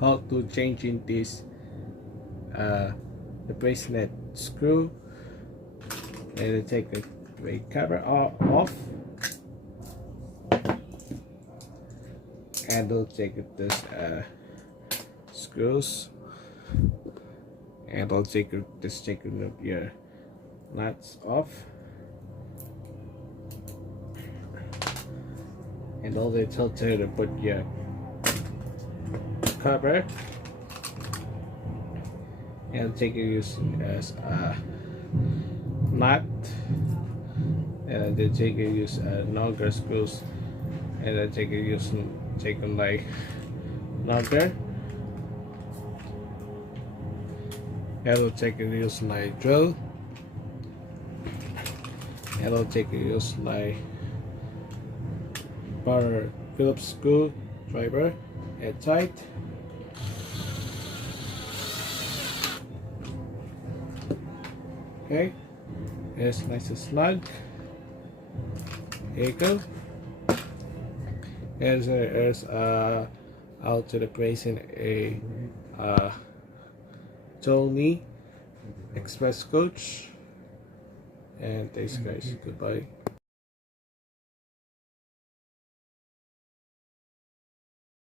how to change in this the bracelet screw, and then take the brake cover off, and we'll take this screws, and I'll take this taking your nuts off, and all the tilter to put your cover, and take it use as a nut, and then take it use longer screws, and then take it use take them like longer, and we'll take it use like drill, and I'll take it use like bar Phillips screw driver and tight. Okay, it's nice and snug. Here you go. And there's out to the bracing a Tony Express coach. And thanks guys, goodbye.